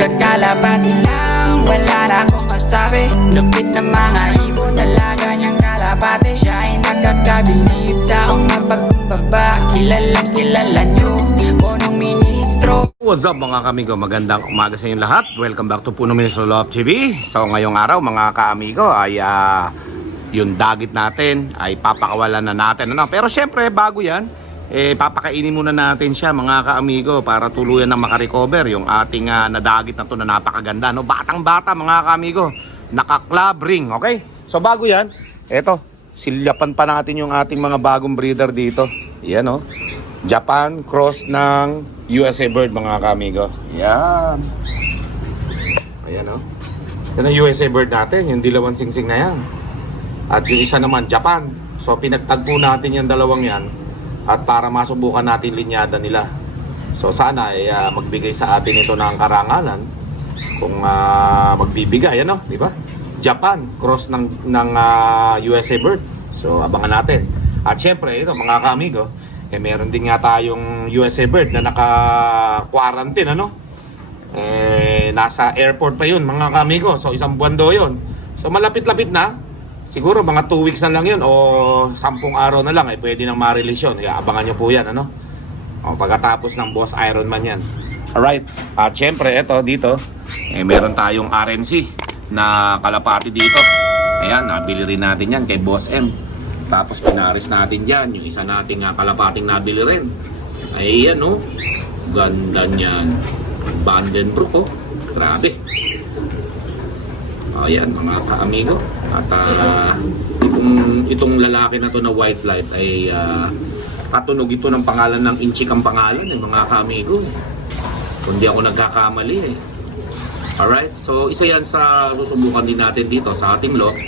Kakalapati lang, wala na akong masabi. Lupit na mga ibon, dalaga niyang kalapati. Siya ay nakakabilib, taong mapagkumbaba. Kilala niyo, punong ministro. What's up mga kamigo? Magandang umaga sa inyong lahat. Welcome back to Puno Ministro Love TV. So ngayong araw mga kaamigo ay yung dagit natin ay papakawalan na natin. Pero syempre bago yan, papakainin muna natin siya mga kaamigo para tuluyan na makarecover yung ating nadagit na to na napakaganda. Batang bata mga kaamigo, naka-club ring. Okay? So bago yan, eto, silyapan pa natin yung ating mga bagong breeder dito. Yan Japan cross ng USA bird mga kamigo. Yan. Ayan Yan ang USA bird natin, yung dilawang singsing na yan. At yung isa naman Japan. So pinagtagpo natin yung dalawang yan at para masubukan natin linyada nila. So sana ay magbigay sa atin ito ng karangalan kung magbibigay di ba? Japan cross ng USA bird. So abangan natin. At syempre ito mga kamigo, meron din nga tayong USA bird na naka-quarantine nasa airport pa yun mga kamigo. So isang buwan daw yun. So malapit-lapit na. Siguro mga 2 weeks na lang yun o 10 araw na lang pwede nang ma-release yun. Kaya abangan nyo po yan pagkatapos ng Boss Ironman yan. Alright. At syempre dito meron tayong RMC na kalapati dito. Ayan, nabili rin natin yan kay Boss M. Tapos pinaris natin dyan yung isa nating kalapating nabili rin. Ayan ganda niyan. Vandenbroek grabe. Ayan mga kaamigo. At itong lalaki na to na white light ay katunog ito ng pangalan ng Inchik ang pangalan mga kaamigo. Kung di ako nagkakamali Alright, so isa yan sa susubukan din natin dito sa ating lot.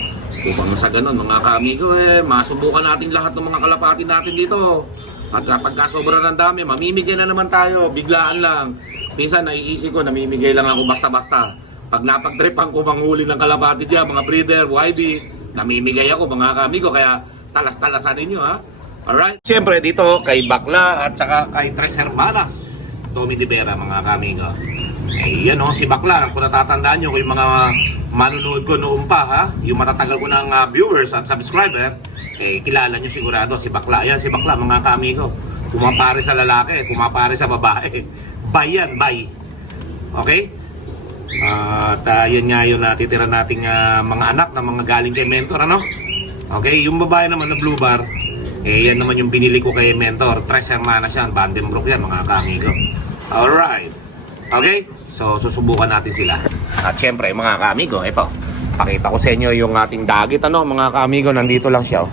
Upang sa ganun mga kaamigo masubukan natin lahat ng mga kalapati natin dito. At pagka sobra ng dami, mamimigay na naman tayo, biglaan lang. Minsan naiisip ko, namimigay lang ako basta-basta. Pag napagtripan ko manghuli ng kalapati dyan, mga breeder, YB, namimigay ako mga kaamigo, kaya talas-talasan ninyo Alright? Siyempre dito kay Bakla at saka kay Tres Hermanas, Tommy de Vera mga kaamigo. Ayan si Bakla, kung natatandaan nyo, kung yung mga manunood ko noon pa yung matatagal ko ng viewers at subscriber, kilala nyo sigurado si Bakla. Ayan si Bakla mga kaamigo, kumapare sa lalaki, kumapare sa babae. Bay yan, bay. Okay? At yan nga yung natitira nating mga anak na mga galing kay mentor Okay, yung babae naman na blue bar, yan naman yung binili ko kay mentor. Tres Hermanas yan, Vandenbroek yan mga kaamigo. Alright. Okay, so susubukan natin sila. At syempre mga kaamigo, ito, pakita ko sa inyo yung ating dagit mga kaamigo, nandito lang siya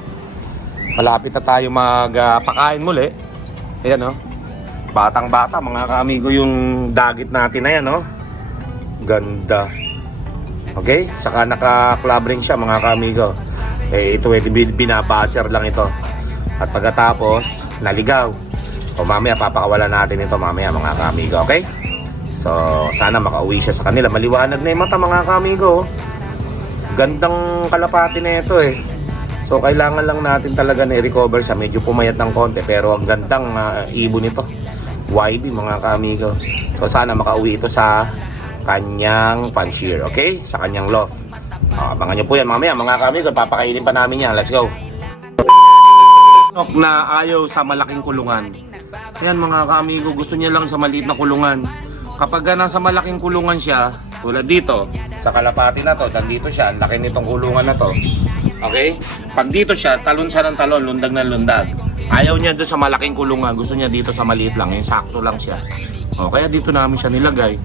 Malapit na tayo magpakain muli. Ayan batang bata mga kaamigo yung dagit natin na yan Ganda. Okay, saka naka-club ring siya mga kaamigo. Ito binabatcher lang ito. At pagkatapos naligaw. Mamaya papakawalan natin ito mamaya mga kaamigo, okay? So, sana makauwi siya sa kanila. Maliwanag na yung mata mga kaamigo. Gandang kalapati na ito So, kailangan lang natin talaga na i-recover siya. Medyo pumayat ng konti. Pero ang gandang ibon nito. YB mga kaamigo. So, sana makauwi ito sa kanyang fancier. Okay? Sa kanyang loft. Abangan nyo po yan mamaya mga kaamigo. Papakainin pa namin yan. Let's go. Na ayaw sa malaking kulungan. Yan mga kaamigo. Gusto niya lang sa maliit na kulungan. Kapag nasa malaking kulungan siya, tulad dito, sa kalapati na to, nandito siya, ang laki nitong kulungan na to. Okay? Pag dito siya, talon siya ng talon, lundag na lundag. Ayaw niya doon sa malaking kulungan, gusto niya dito sa maliit lang, yung sakto lang siya. Kaya dito namin siya nilagay.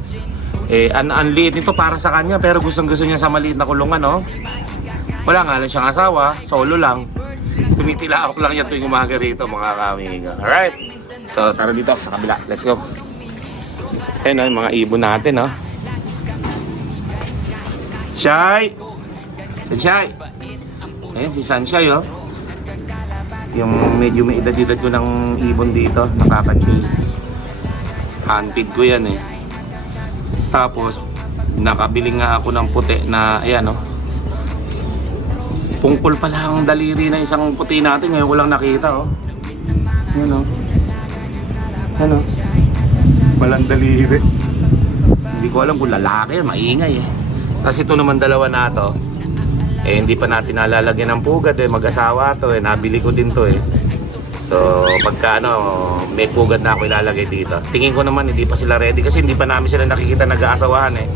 Ang liit nito para sa kanya, pero gusto niya sa maliit na kulungan, Wala nga lang siyang asawa, solo lang. Tumitilaok lang yan tuwing umaga rito, mga kamiga. Alright? So, tara dito sa kabila. Let's go. Ayan yung mga ibon natin Shay! Si Shay! Ayan si Sanshay yung medyo may edad-edad ko ng ibon dito. Nakakachi. Hunted ko yan Tapos nakabili nga ako ng puti na ayan pungkol pala ang daliri na isang puti natin. Ngayon ko lang nakita Ayan Walang daliri. Hindi ko alam kung lalaki, maingay eh. Kasi ito naman dalawa na to, eh hindi pa natin nalalagyan ng pugad eh, mag-asawa to eh, nabili ko din to eh. So pagka may pugad na ako ilalagay dito. Tingin ko naman hindi pa sila ready kasi hindi pa namin sila nakikita nag-aasawahan eh.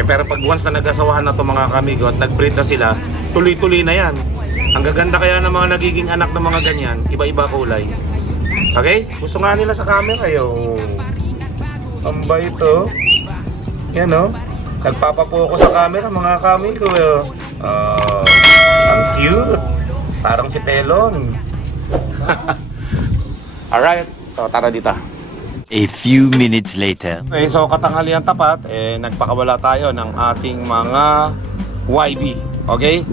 Pero pag once na nag-asawahan na to mga kamigo at nag-breed na sila, tuloy-tuloy na yan. Ang gaganda kaya ng mga nagiging anak ng mga ganyan, iba-iba kulay. Okay? Gusto nga nila sa camera yo. Ambay ito. Yan o. Nagpapapuko sa camera mga kamigo yo. Ang cute. Parang si Pelon. Alright, so tara dito. A few minutes later. Okay, so katanghalian tapat, nagpakawala tayo ng ating mga YB. Okay?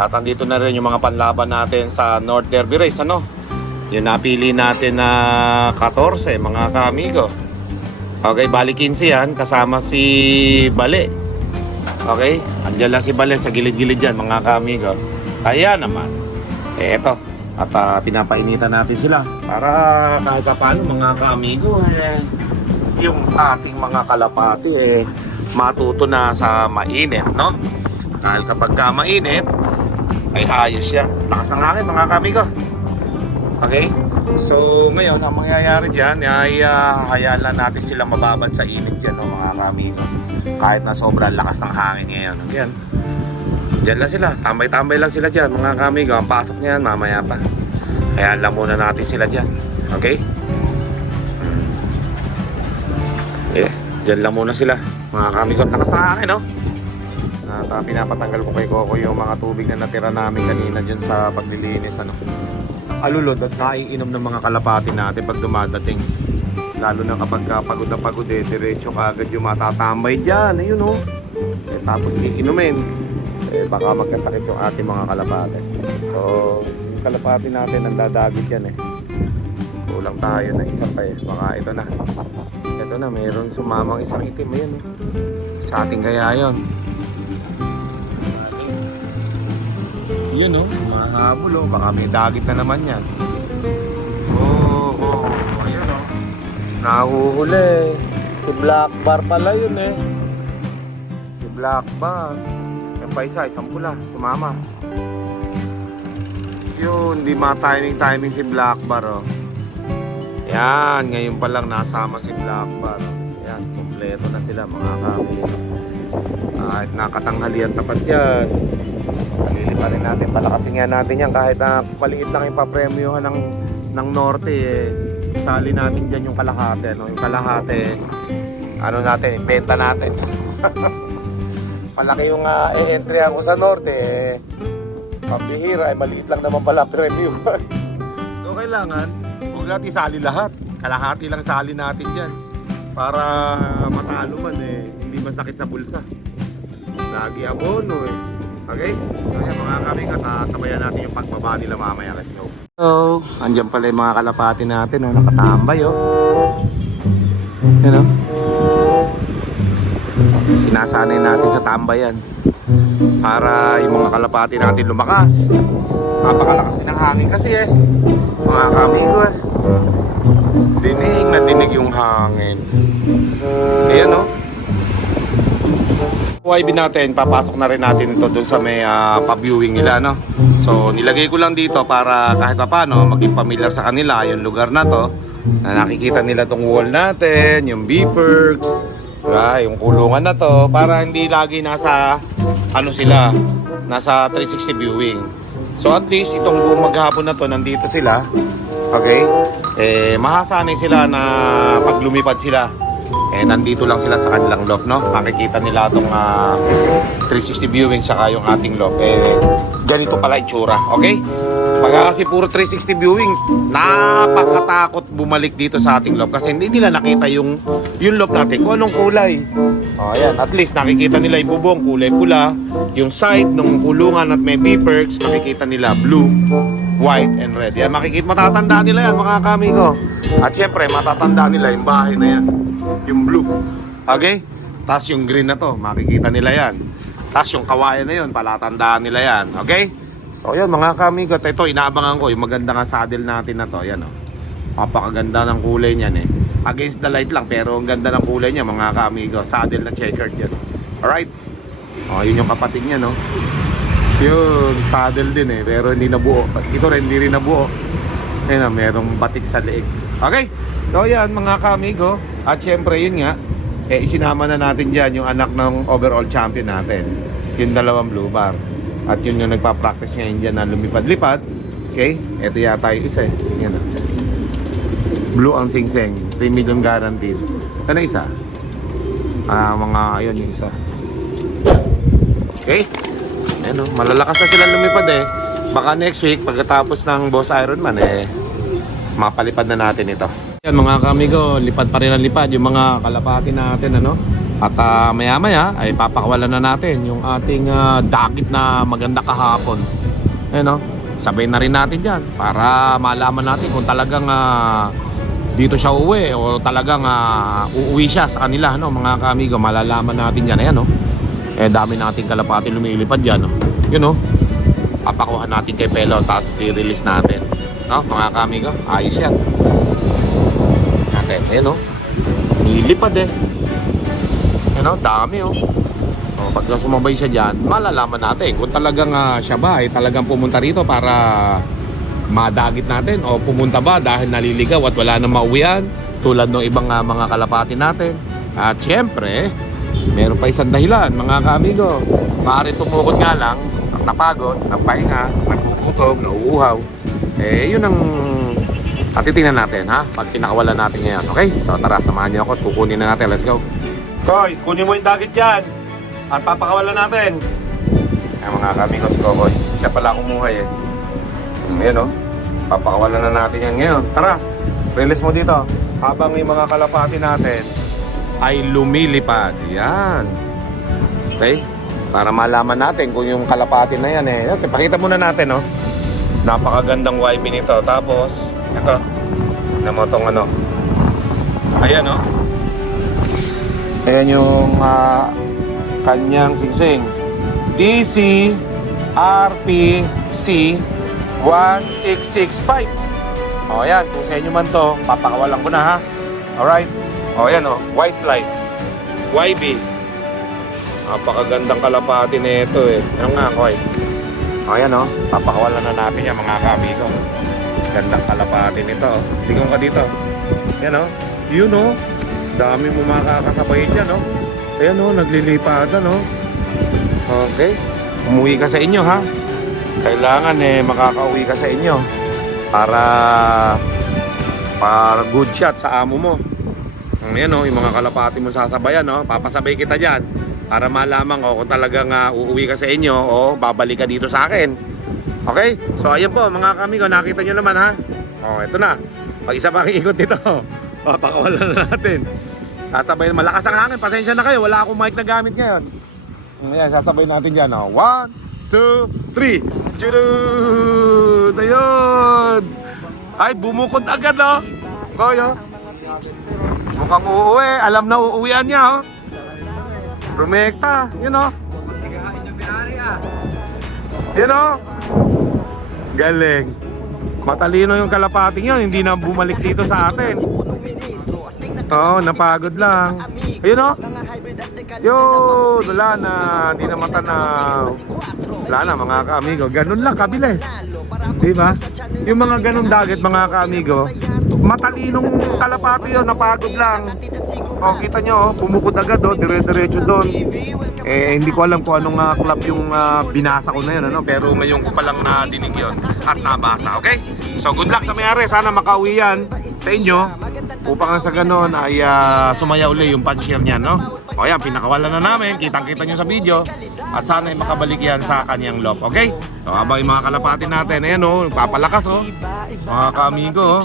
At andito na rin yung mga panlaban natin sa North Derby Race, ano? Yung napili natin na 14, mga kaamigo. Okay, bali 15 yan, kasama si Bale. Okay? Andiyan lang si Bale sa gilid-gilid dyan, mga kaamigo. Kaya naman, eto. At pinapainitan natin sila para kahit paano mga kaamigo yung ating mga kalapati matuto na sa mainit, no? Dahil kapag mainit ay ayos siya. Lakas ng hangin mga kaamigo. Okay? So ngayon ang mangyayari dyan ay hayaan lang natin sila mababad sa init dyan, no, mga kaamigo. Kahit na sobrang lakas ng hangin ngayon. Yan. Diyan lang sila, tambay-tambay lang sila dyan mga kamigo. Ang pasok niyan mamaya pa. Kaya alam muna natin sila dyan. Okay? Diyan lang muna sila mga kamigo. Lakas ng hangin, no? At pinapatanggal ko kay Coco yung mga tubig na natira namin kanina dyan sa paglilinis, ano? Alulod at naiinom ng mga kalapati natin pag dumadating. Lalo na kapag pagod na pagod diretso kaagad yung matatambay dyan. Ayun, no? Tapos iinumin. Baka magkasakit yung ating mga kalapati. So, yung kalapati natin nandadagit yan eh. Kulang tayo na isa pa eh. Baka ito na. Ito na, mayroon sumamang isang itim. Ayan eh. Sa ating kaya yun. Yun oh, mahabol oh. Baka may dagit na naman yan. Oh. Ayun oh. Nahuhuli. Si Black Bar pala yun eh. Si Black Bar. Pa isa, isang pula, sumama. Yun, di ma-timing si Black Bar, oh. Yan, ngayon pa lang nasama si Black Bar. Yan, kompleto na sila mga kami. Kahit nakatanghalian tapat yan. Palilipa rin natin, palakasin nga natin yan. Kahit na paliit lang yung papremyohan ng Norte, sali namin dyan yung kalahati, no? Yung kalahati, ano natin, benta natin. Malaki yung entry ako sa Norte pambihira maliit lang naman pala preview. So kailangan huwag natin isali lahat, kalahati lang sali natin dyan para matalo man hindi masakit sa bulsa. Lagi abono okay? So yan mga kaming tatabayan natin yung pagbaba nila mamaya. Let's go. So andyan pala yung mga kalapati natin, oh, nakatambay yan oh. Sinasanay natin sa tambayan para yung mga kalapati natin lumakas. Napakalakas din ng hangin kasi mga kamigo dinig na dinig yung hangin. Ayan o. YB natin, papasok na rin natin ito dun sa may pa-viewing nila, no? So nilagay ko lang dito para kahit pa paano maging familiar sa kanila yung lugar na to, na nakikita nila tong wall natin, yung B-Perks, yung kulungan na to, para hindi lagi nasa sila, nasa 360 viewing. So at least itong buong maghapon na to nandito sila. Okay? Mahasanay sila na pag lumipad sila nandito lang sila sa kanilang loft, no? Makikita nila itong 360 viewing saka yung ating loft. Ganito pala itsura, okay? Pagka kasi puro 360 viewing, napakatakot bumalik dito sa ating loft kasi hindi nila nakita yung loft natin kung anong kulay. Ayan, at least nakikita nila yung bubong, kulay pula, yung side ng kulungan at may B-Perks, makikita nila blue, white, and red. Yan, matatandaan nila yan mga kamigo. At syempre, matatandaan nila yung bahay na yan, yung blue. Okay? Tapos yung green na to, makikita nila yan. Tapos yung kawayan na yun, palatandaan nila yan. Okay? So yun mga kamigo, ito inaabangan ko yung maganda nga saddle natin na to. Ayan o. Napakaganda ng kulay niyan against the light lang, pero ang ganda ng kulay niya mga ka-amigo. Saddle na checkered yan. Alright. Yun yung kapatid niya, no? Yun, saddle din eh, pero hindi nabuo. Ito rin, hindi rin nabuo. Ayun na, merong batik sa leeg. Okay, so yan mga ka-amigo. At syempre yun nga, isinama na natin dyan yung anak ng overall champion natin, yung dalawang blue bar. At yun yung nagpa-practice ngayon dyan na lumipad-lipad. Okay, ito yata yung isa eh. Yan na. Blue ang singseng, 3 million guaranteed. Ano isa? Mga ayun yung isa. Okay, ayun o, malalakas na sila lumipad eh. Baka next week pagkatapos ng Boss Ironman mapalipad na natin ito. Yan mga kamigo, lipad pa rin ang lipad yung mga kalapati natin, ano? At maya maya ay papakawalan na natin yung ating dakit na maganda kahapon. Ayun o, sabay na rin natin dyan para malaman natin kung talagang dito siya uuwi o talagang uuwi siya sa kanila, no? Mga kamigo, malalaman natin dyan. Ayan o, dami nating kalapati lumilipad dyan, no? Yun o, papakuha natin kay Pelo tapos i-release natin, no? Mga kamigo, ayos yan natin. Ayan o, nilipad eh. Ayan o, dami o. Pag sumabay siya dyan, malalaman natin kung talagang siya ba ay talagang pumunta rito para madagit natin o pumunta ba dahil naliligaw at wala nang mauwian tulad ng ibang mga kalapati natin. At syempre, meron pa isang dahilan mga kamigo. Maaari tumukod nga lang, napagod, napahinga, nagpuputob, nauuhaw. Yun ang titingnan natin, ha? Pag pinakawalan natin ngayon. Okay? So tara, samahan niyo ako at kukunin na natin. Let's go. Koy, kunin mo yung dagit dyan at papakawalan natin. Mga kamigo, si Kokoy, siya pala kumuhay eh. Ayan o, papakawalan na natin yan ngayon. Tara, release mo dito habang yung mga kalapati natin ay lumilipad. Yan. Okay? Para malaman natin kung yung kalapati na yan eh. Okay, pakita muna natin, no? Napakagandang YB nito. Tapos, ito, naman itong ano. Ayan, no? Ayan yung kanyang singsing. DC RPC 1665. Ayan, kung sa inyo man to, papakawalan ko na, ha? Alright. Ayan o, white light YB. Napakagandang kalapati na ito eh. Ano nga, Koy? Ayan o, papakawalan na natin yan mga kamigo. Gandang kalapati nito. Tingnan ka dito. Ayan o, yun o, dami mo makakasabay dyan o. Ayan o, naglilipadan o. Okay, umuwi ka sa inyo, ha? Kailangan makakauwi ka sa inyo para good shot sa amo mo. Ayan o, yung mga kalapati mo sasabayan, no? Papasabay kita dyan para malaman ko kung talagang uuwi ka sa inyo o babalik ka dito sa akin. Okay? So ayan po mga kamigo, nakita nyo naman, ha? Ito na. Pag isa pang ikot nito, papakawalan na natin. Sasabay, malakas ang hangin, pasensya na kayo, wala akong mic na gamit ngayon. Ayan, sasabay natin dyan, no? 1, 2, 3. Churud! Ayun! Ay, bumukod agad, no? Koyo. Mukhang uuwi. Alam na uuwian niya, oh. Rumekta. Yun, oh. Yun, oh. Galing. Matalino yung kalapating yun. Hindi na bumalik dito sa atin. Napagod lang. Ayun, oh. Yun, wala na. Hindi na matanaw. Wala na mga kaamigo. Ganun lang, kabilis. Diba? Yung mga ganun dagat mga kaamigo, matalinong kalapati yun, napagod lang. Kita nyo, pumukod agad, dire-diretso doon. Hindi ko alam kung anong club yung binasa ko na yun, ano? Pero ngayon ko palang nadinig yun at nabasa, okay? So good luck sa mayari, sana makauwi yan sa inyo upang sa ganun ay sumaya uli yung pan-share niyan, no? O yan, pinakawalan na namin, kitang-kita nyo sa video at sana ay makabalik yan sa kanyang loft, okay? So habang yung mga kalapati natin, ayan o, papalakas o, mga kaamigo o.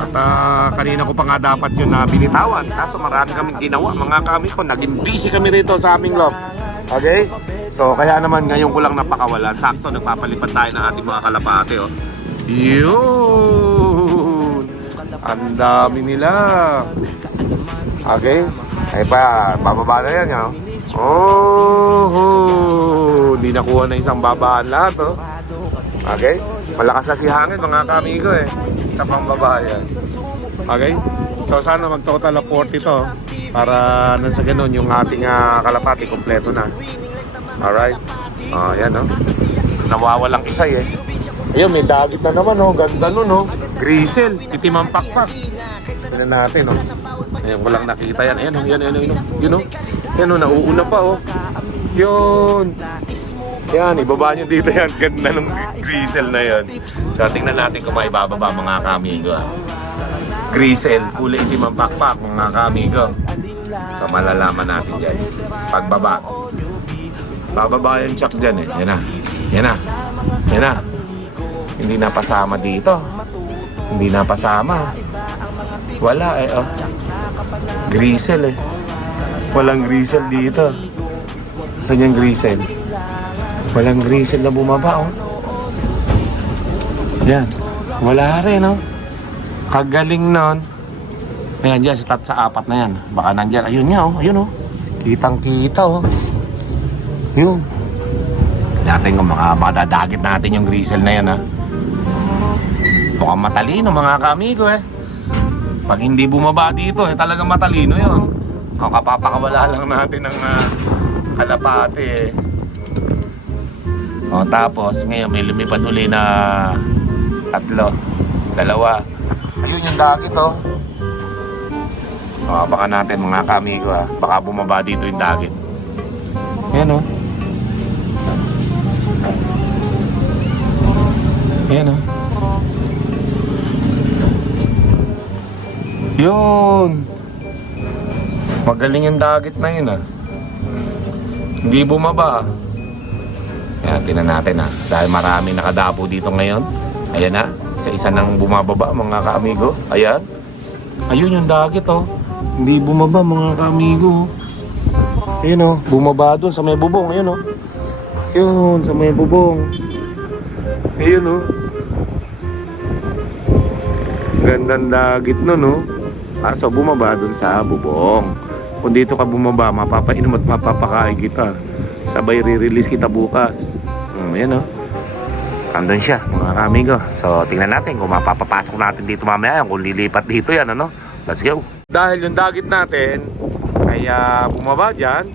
At kanina ko pa nga dapat yun na binitawan, kaso marami kaming ginawa mga kaamigo, naging busy kami rito sa aming loft, okay? So kaya naman ngayon ko lang napakawalan, sakto nagpapalipad tayo ng ating mga kalapati o. Yun! Ang dami nila. Okay? Ay pa, bababa na yan, no? Oh, hindi nakuha na isang babaan lahat, oh. Okay? Malakas na si hangin, mga kamigo, eh. Sa pambaba yan. Okay? So sana mag-total of 40 to para nang sa ganun yung ating kalapati kompleto na. Alright. Yan oh. Nawawalang isa eh. Ayun, may dagit na naman oh. Ganda nun oh. Grisel, itim ang pakpak. Tignan natin oh. Ayun, walang nakita yan. Ayan oh, yan oh. Yun oh. Yan oh, nauuna pa oh. Yun. Yan, ibaba nyo dito yan. Ganda ng grisel na yan. So tingnan natin kung maibababa mga kamigo ah. Grisel, kulay itim ang pakpak mga kamigo. So malalaman natin dyan. Pagbaba. Bababa yung chuck dyan eh. Yan na. Yan na. Yan na. Hindi na pasama dito. Hindi na pasama. Wala eh oh. Grisel eh. Walang grisel dito. Saan yung grisel? Walang grisel na bumaba oh. Yan. Wala rin oh. Kagaling nun. Ayan dyan, sa apat na yan. Baka nandyan. Ayun nga oh. Ayun oh. Kitang kita oh. Yun. Natin kung madadagit natin yung grisel na yan ha. Mukhang matalino mga kamigo eh. Pag hindi bumaba dito eh, talagang matalino yun. O kapapakawala lang natin ng kalapate eh. O tapos ngayon may lumipad uli na 3, 2. Ayun yung dagit oh. O baka natin mga kamigo ha. Baka bumaba dito yung dagit. Ayan oh. Ayan oh. Yun. Magaling yung dagit na yun ah. Hindi bumaba ah. Ayan, tingnan natin ah. Dahil marami nakadapo dito ngayon. Ayan na, isa-isa nang bumababa mga kaamigo. Ayan. Ayun yung dagit oh. Hindi bumaba mga kaamigo. Ayun oh, bumaba dun sa may bubong. Ayun oh. Yun, sa may bubong. Ayun oh. Gandang dagit nun oh. So bumaba dun sa bubong. Kung dito ka bumaba, mapapainom at mapapakain kita. Sabay re-release kita bukas. Yan o. Andun siya mga kamigo. So tingnan natin kung mapapapasok natin dito mamaya. Kung lilipat dito yan ano. Let's go. Dahil yung dagit natin ay bumaba dyan,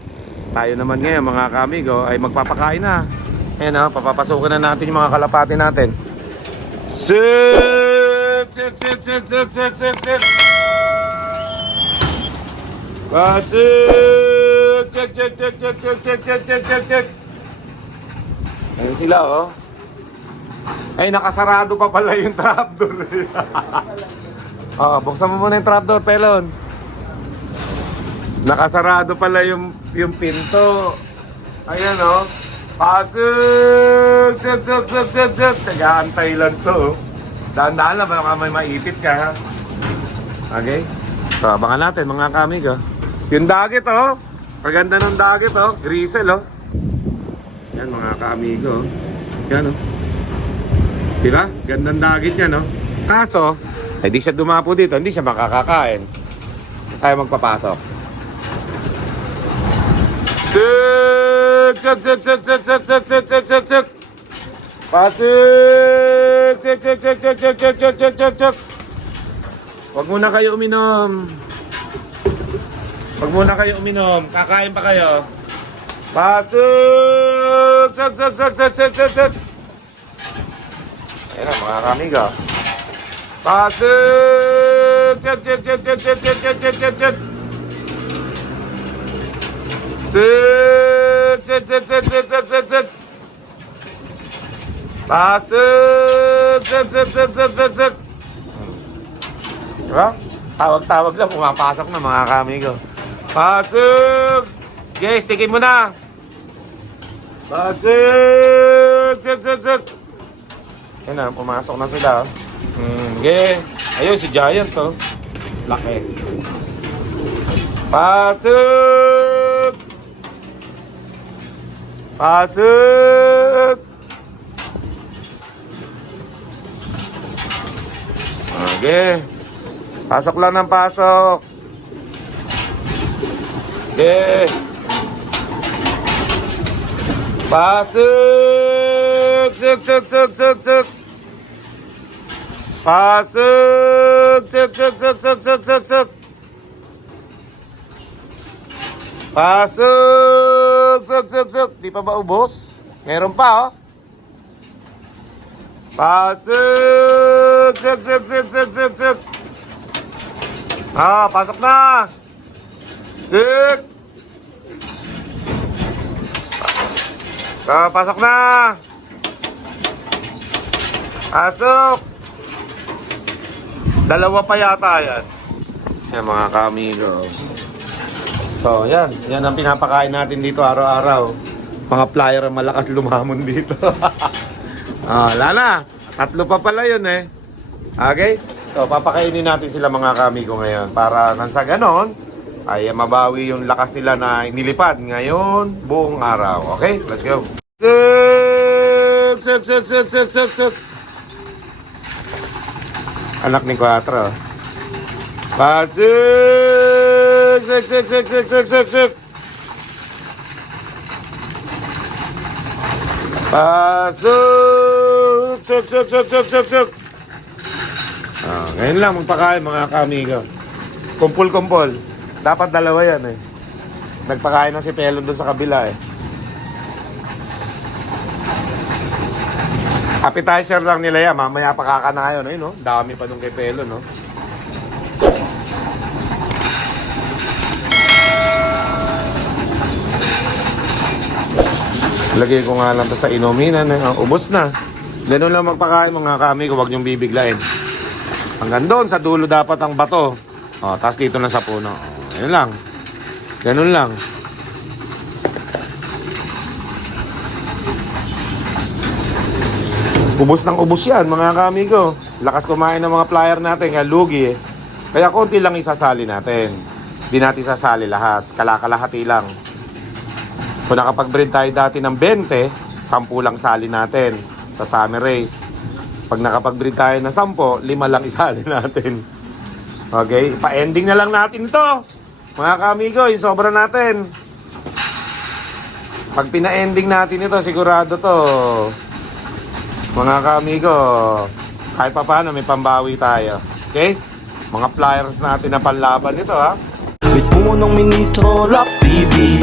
tayo naman ngayon mga kamigo ay magpapakain na. Ayan o, papapasukin na natin yung mga kalapati natin. Sit! Sit! Sit! Sit! Sit! Sit! Sit! Sit! That's it! Check, check, check, check, check, check, check, check, check, check. Ayan sila, oh. Ay, nakasarado pa pala yung trapdoor. Buksan mo muna yung trapdoor, Pelon. Nakasarado pala yung pinto. Ayan, oh. Pasok! Sip, sip, sip, sip, sip. Tagaantay lang to, oh. Dahan-dahan lang, baka may maipit ka, ha? Okay? So, abangan natin, mga kamigo. Yung dagit oh. Kaganda ng dagit oh. Grisel oh. Yan mga kaamigo. Yan oh. Diba? Gandang dagit yan oh. Kaso, hindi siya dumapo dito. Hindi siya makakakain. Tayo magpapasok. Sik! Sik! Sik! Sik! Sik! Sik! Sik! Sik! Sik! Sik! Sik! Pasik! Sik! Sik! Sik! Sik! Sik! Sik! Sik! Sik! Sik! Sik! Huwag muna kayo uminom. Huwag muna kayo uminom. Kakain pa kayo. Pasok! Sat, sat, sat, sat, sat, sat, sat. Ayan na mga kamigo. Pasok! Sat, sat, sat, sat, sat, sat, sat, sat, sat, sat. Sat, sat, sat, sat, sat, sat, sat, sat. Pasok! Sat, sat, sat, sat, sat, sat. Diba? Tawag-tawag lang, pumapasok na mga kamigo. Pasok! Guys, tikin mo na. Pasok! Sik, sik, sik. Yan na, pumasok na sila. Okay. Ayun, si Giant to. Laki. Pasok! Pasok! Okay. Pasok lang ng pasok. Okay. Pasok! Suk, suk, suk, suk, suk. Pasok! Suk, suk, suk, suk, suk, suk, suk. Pasok! Suk, suk, suk. Di pa ba ubos? Meron pa, oh. Pasok! Suk, suk, suk, suk, suk, suk. Ah, pasok na! Suk! Ah, pasok na! Pasok! Dalawa pa yata yan. Yan mga kamigo. So, yan. Yan ang pinapakain natin dito araw-araw. Mga flyer ang malakas lumamon dito. Wala na. 3 pa pala yun eh. Okay? So, papakainin natin sila mga kamigo ngayon. Para nang sa ganon, ay mabawi yung lakas nila na inilipad ngayon buong araw. Okay? Let's go. Suk! Suk! Suk! Suk! Suk! Suk! Suk! Anak ni 4. Pasok! Suk! Suk! Suk! Suk! Suk! Suk! Suk! Pasok! Suk! Suk! Suk! Suk! Suk! Suk! Ngayon lang magpakain mga kamigo. Kumpul-kumpul. Dapat 2 yan eh. Nagpakain na si Pelon doon sa kabila eh. Appetizer lang nila yan. Mamaya pa kakanayon. Ayun, no? Dami pa nung kay Pelon, no? Lagay ko nga lang to sa inuminan. Ubos na. Ganun lang magpakain mga kamigo. Huwag niyong bibiglain. Hanggang doon sa dulo dapat ang bato. Tapos dito na sa puno. Yun lang. Ganun lang. Ubos ng ubos yan mga kamigo. Lakas kumain ng mga flyer natin. Kaya lugi eh. Kaya konti lang isasali natin. Hindi natin isasali lahat. Kalakalahati lang. Kung nakapag-breed tayo dati ng 20, 10 lang sali natin sa summer race. Pag nakapag-breed tayo ng 10, 5 lang isali natin. Okay? Pa-ending na lang natin ito. Mga kamigo, yung sobra natin. Pag pina-ending natin ito, sigurado to. Mga kamigo, kahit pa paano may pambawi tayo. Okay? Mga flyers natin na panlaban nito ha. May punong ministro, Lap TV.